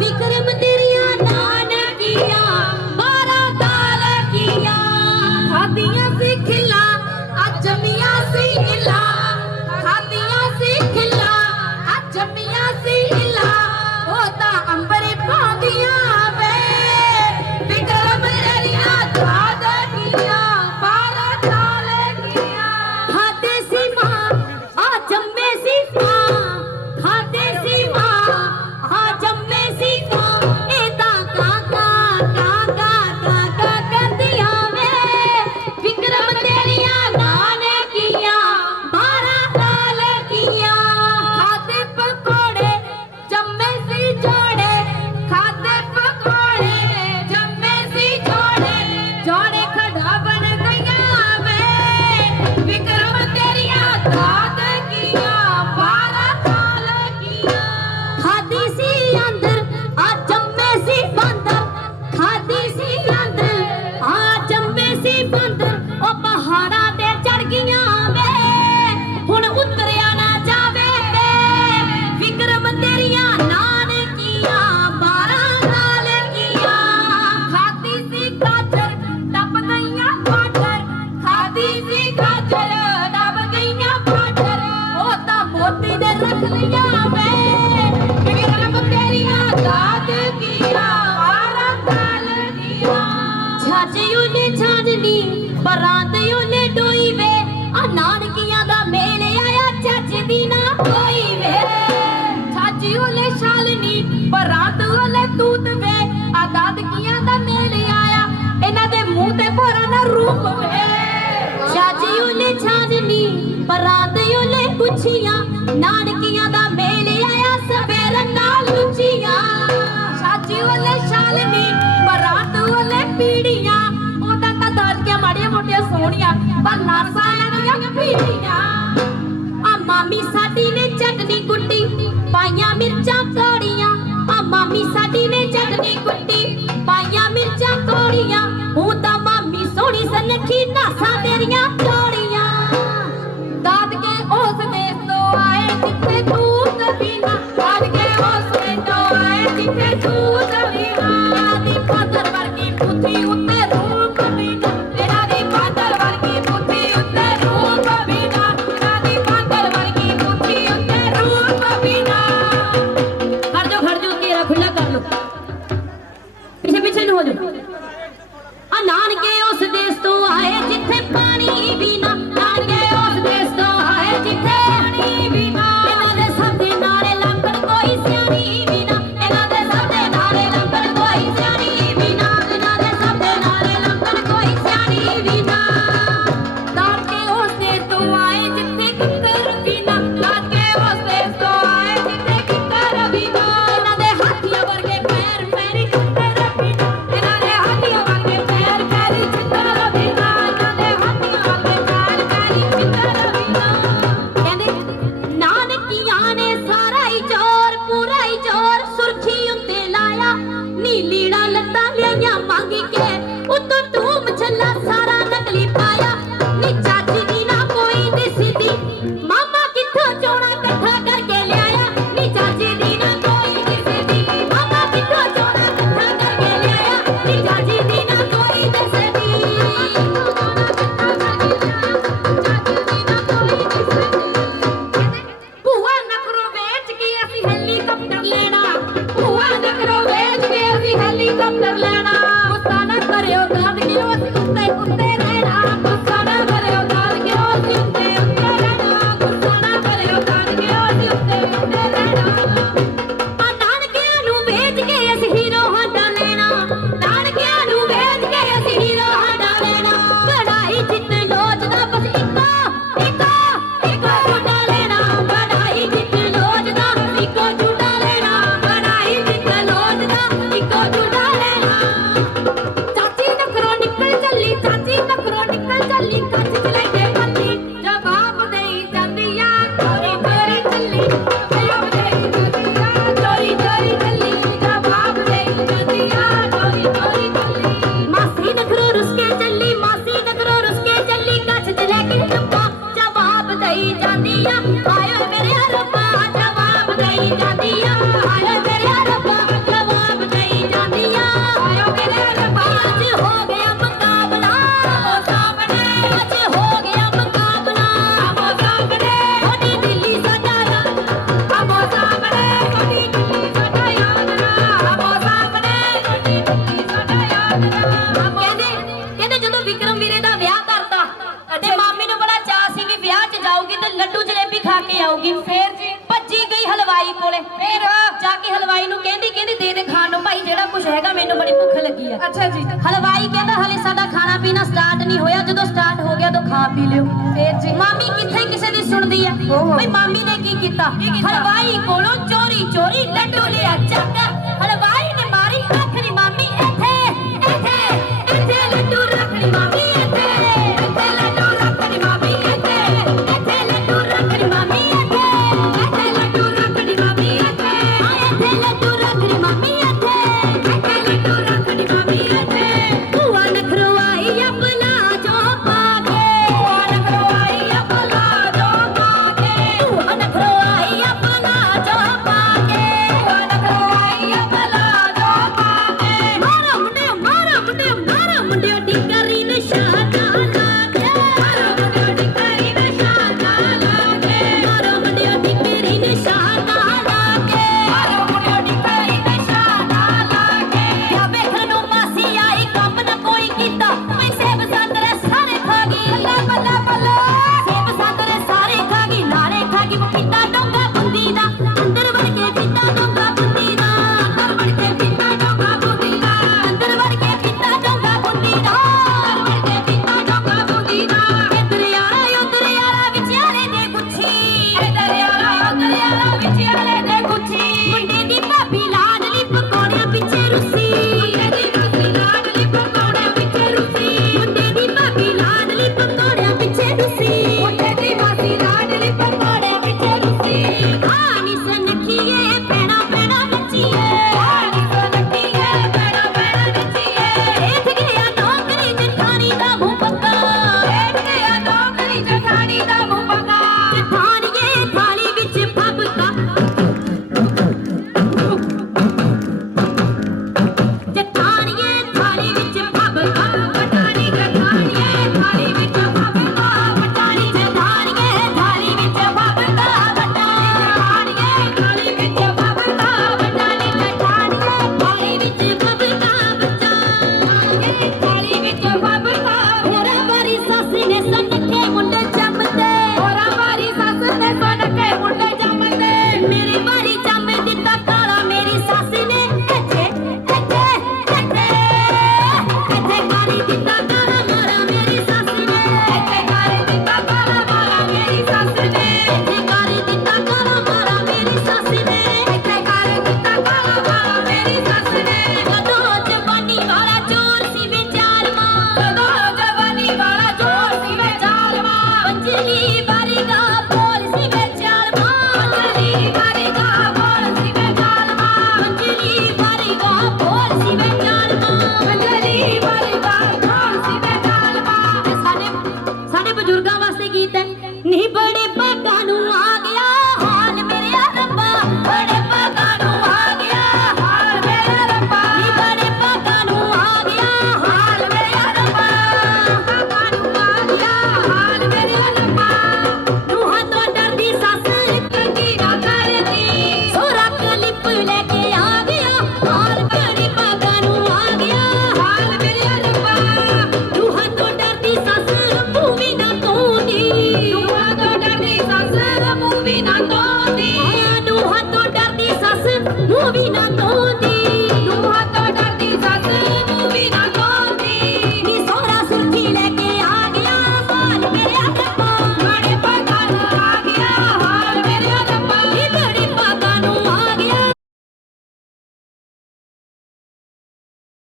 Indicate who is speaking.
Speaker 1: विक्रम ਕਰਦੀ ਸੀ ਕਾਜਲ ਦਬ ਗਈਆਂ ਪਾਟਰ ਉਹ ਤਾਂ ਮੋਤੀ ਦੇ ਰੱਖ ਲਈਆਂ ਮੈਂ ਬਿਗਰਮ ਤੇਰੀਆਂ ਦਾਦ ਕੀਆ ਆਰਾ ਤਾਲ ਕੀਆ। ਛਾਜਿਓ ਨੇ ਛਾਜਨੀ, ਪਰਾਂ ਕੁਝ ਹੈਗਾ ਮੈਨੂੰ ਬੜੀ ਭੁੱਖ ਲੱਗੀ ਆ।
Speaker 2: ਅੱਛਾ ਜੀ।
Speaker 1: ਹਲਵਾਈ ਕਹਿੰਦਾ ਹਲੇ ਸਾਡਾ ਖਾਣਾ ਪੀਣਾ ਸਟਾਰਟ ਨਹੀਂ ਹੋਇਆ। ਜਦੋਂ ਸਟਾਰਟ ਹੋ ਗਿਆ ਤਾਂ ਖਾ ਪੀ ਲਿਓ।
Speaker 2: ਫੇਰ ਜੀ।
Speaker 1: ਮਾਮੀ ਕਿੱਥੇ ਕਿਸੇ ਦੀ ਸੁਣਦੀ ਆ?
Speaker 2: ਓਹੋ।
Speaker 1: ਬਈ ਮਾਮੀ ਨੇ ਕੀ ਕੀਤਾ? ਹਲਵਾਈ ਕੋਲੋਂ ਚੋਰੀ ਚੋਰੀ ਲੱਡੂ ਲਿਆ ਚੱਕਰ Thank you.